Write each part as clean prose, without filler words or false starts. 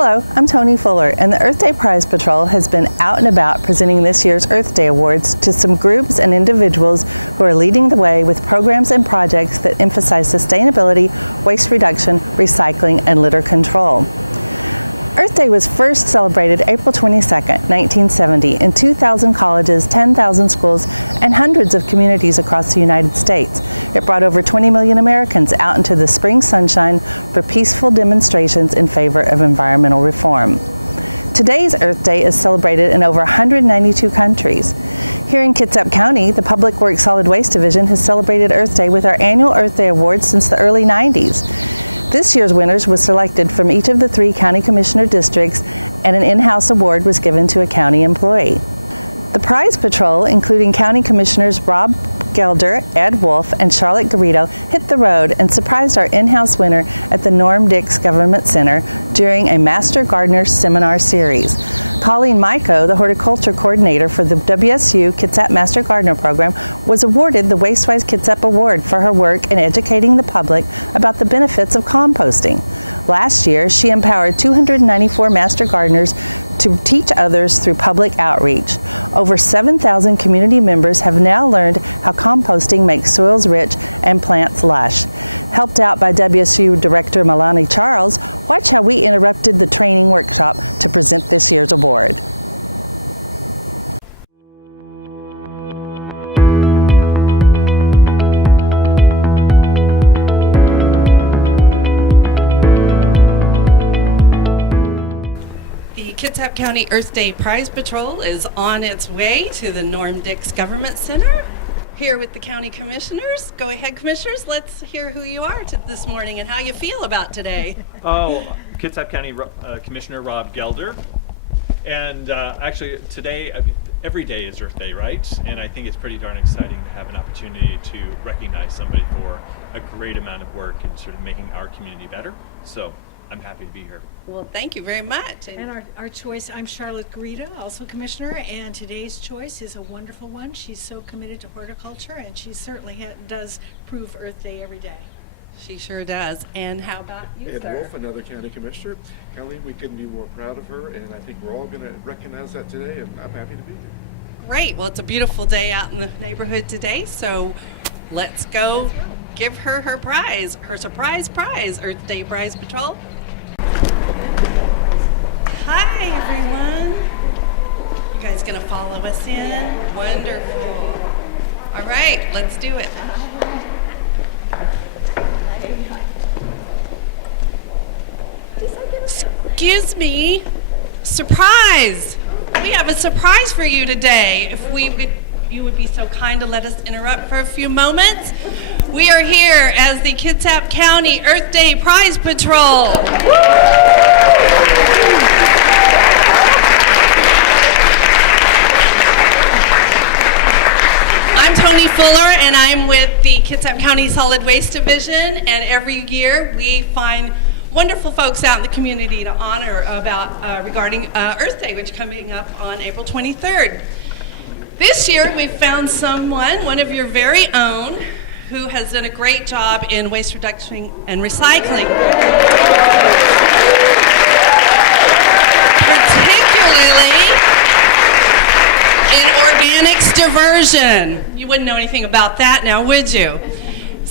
Hello, I'm Tony Fuller, and the Earth Day Prize Patrol has been out and about presenting this year's Earth Day Awards to some groups and individuals who are leading the way with programs and projects that emphasize sustainability, waste reduction, recycling, and litter control. Earth Day was first celebrated April 22, 1970 in 2,000 colleges, 10,000 schools, and hundreds of communities across the United States. It brought over 20 million Americans out into the spring sunshine for peaceful demonstrations in favor of environmental reform. Today's Earth Day is celebrated in over 192 countries. Here in Kitsap County, the Public Works Solid Waste Division has celebrated Earth Day with our annual Earth Day Awards since the early 90s. This year's winners was selected from each of the 3 county commissioner districts, and an in-house award was given to a county employee. The Prize Patrol, including County Commissioners Rob Gelder, Ed Wolf, and Charlotte Garrido, hit the road and surprised our in-house winner at the Norm Dix Government Center during a Master Gardener Seminar Series. Colleen Miko, the Horticulture Coordinator for the WSU Kitsap Master Gardener Program, was awarded the Wastewise Kitsap Award for her work in educating the public about the benefits of composting. Last year, she empowered 294 Master Gardeners to teach others through public outreach. Over 7,000 community members have now learned how composting makes soils rich and plants lush. Helped out by WSU Director Milani Charles, watch how we interrupted the training workshop to present this year's award. Kitsap County Earth Day Prize Patrol is on its way to the Norm Dix Government Center. Here with the county commissioners. Go ahead, commissioners. Let's hear who you are this morning and how you feel about today. Kitsap County Commissioner Rob Gelder. And actually today, every day is Earth Day, right? And I think it's pretty darn exciting to have an opportunity to recognize somebody for a great amount of work in sort of making our community better. So I'm happy to be here. Well, thank you very much. And our choice, I'm Charlotte Garrido, also commissioner, and today's choice is a wonderful one. She's so committed to horticulture, and she certainly does prove Earth Day every day. She sure does. And how about you, Ed sir? Wolf, another county commissioner. Colleen, we couldn't be more proud of her, and I think we're all going to recognize that today, and I'm happy to be here. Great. Well, it's a beautiful day out in the neighborhood today, so let's go give her her prize, her surprise prize, Earth Day Prize Patrol. For you today. If you would be so kind to let us interrupt for a few moments. We are here as the Kitsap County Earth Day Prize Patrol. I'm Tony Fuller, and I'm with the Kitsap County Solid Waste Division, and every year we find wonderful folks out in the community to honor regarding Earth Day, which is coming up on April 23rd. This year we found someone, one of your very own, who has done a great job in waste reduction. Organic diversion. You wouldn't know anything about that now, would you?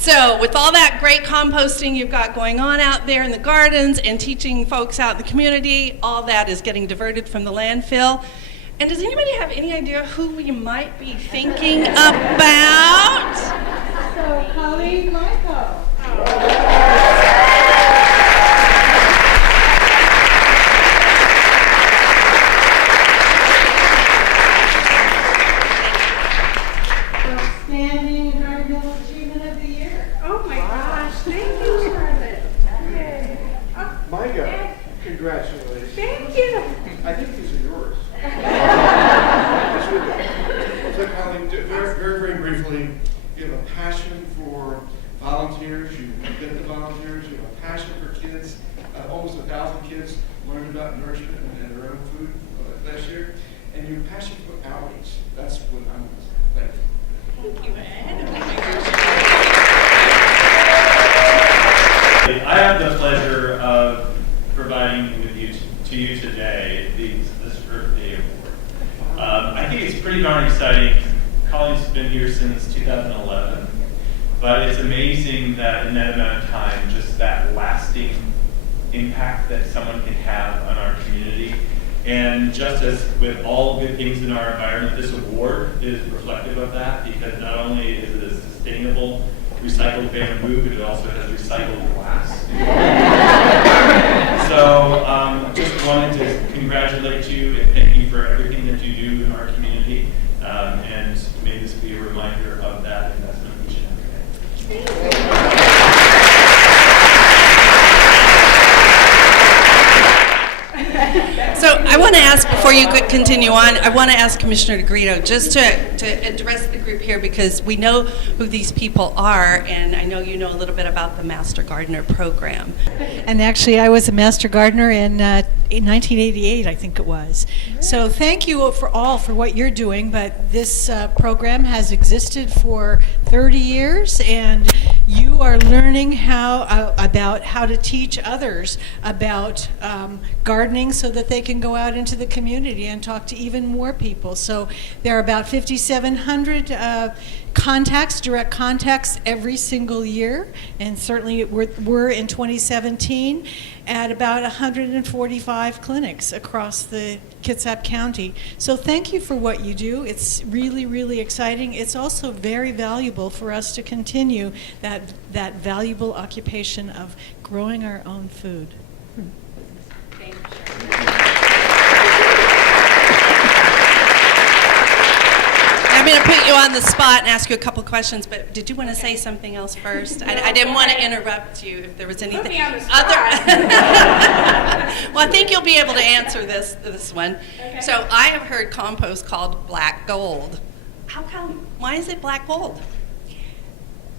So with all that great composting you've got going on out there in the gardens and teaching folks out in the community, all that is getting diverted from the landfill. And does anybody have any idea who we might be thinking about? So Colleen Miko. Outstanding environmental achievement of the year. Oh my gosh, thank you, Charlotte. Yay. Micah, congratulations. Thank you. I think these are yours. So Colleen, very briefly, you have a passion for volunteers, you get the volunteers, you have a passion for kids. Almost 1,000 kids learned about nourishment and their own food last year. And your passion for outreach, that's what I'm going to say. Thank you. I have the pleasure of providing with you to you today, this Earth Day Award. I think it's pretty darn exciting. Colleen's been here since 2011, but it's amazing that in that amount of time, just that lasting impact that someone can have on our community. And just as with all good things in our environment, this award is reflective of that, because not only is it a sustainable recycled bamboo, but it also has recycled glass. So just wanted to congratulate you and thank you for everything that you do in our community. And may this be a reminder of that investment each and every day. Thank you. So I want to ask, before you continue on, I want to ask Commissioner Grito just to address the group here, because we know who these people are, and I know you know a little bit about the Master Gardener program. And actually, I was a Master Gardener in 1988, I think it was. So thank you for what you're doing, but this program has existed for 30 years, and you are learning about how to teach others about gardening so that they can go out into the community and talk to even more people. So there are about 5,700 direct contacts every single year, and certainly we're in 2017 at about 145 clinics across the Kitsap County. So thank you for what you do. It's really, really exciting. It's also very valuable for us to continue that valuable occupation of growing our own food. Thank you. Ask you a couple questions, but did you want to say something else first? No, I didn't want to interrupt you if there was anything. Put me on the spot. Well, I think you'll be able to answer this one. Okay. So I've heard compost called black gold. How come? Why is it black gold?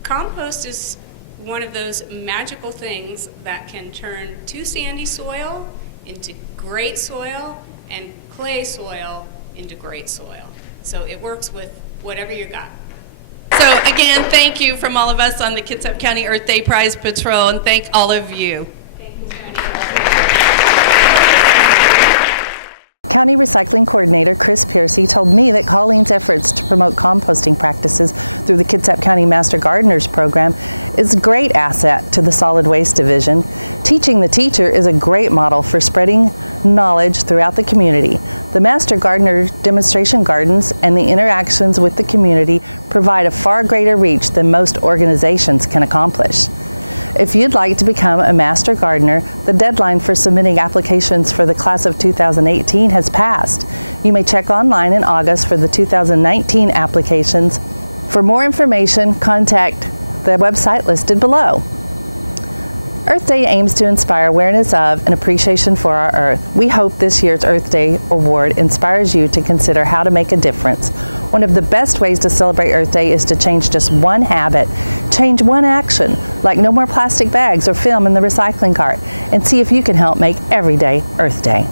Compost is one of those magical things that can turn too sandy soil into great soil and clay soil into great soil. So it works with whatever you got. So again, thank you from all of us on the Kitsap County Earth Day Prize Patrol, and thank all of you. Thank you very much. County Recycling Coordinator Chris Piercy told me that Colleen's efforts to promote composting practices through the Kitsap County Master Gardeners program is a great asset to the Solid Waste Division. Teaching the teacher is a great model for spreading knowledge throughout the community. The Master Gardener demonstration gardens and the interactions with the community provide a far greater reach than most organizations can accomplish. If you'd like to become a Master Gardener, the deadline for submitting applications for the class of 2018 has passed. You may check online in August for the 2019 applications. For more information, contact the website listed below. Earth Day aims to inspire awareness of and appreciation for our Earth. We hope this year's Earth Day Award inspires you to consider how to make a difference. One of the best ways to celebrate Earth Day is to change just one habit, change one action, like no more plastic bags or film in the recycling cart, and see if you can help make every day Earth Day.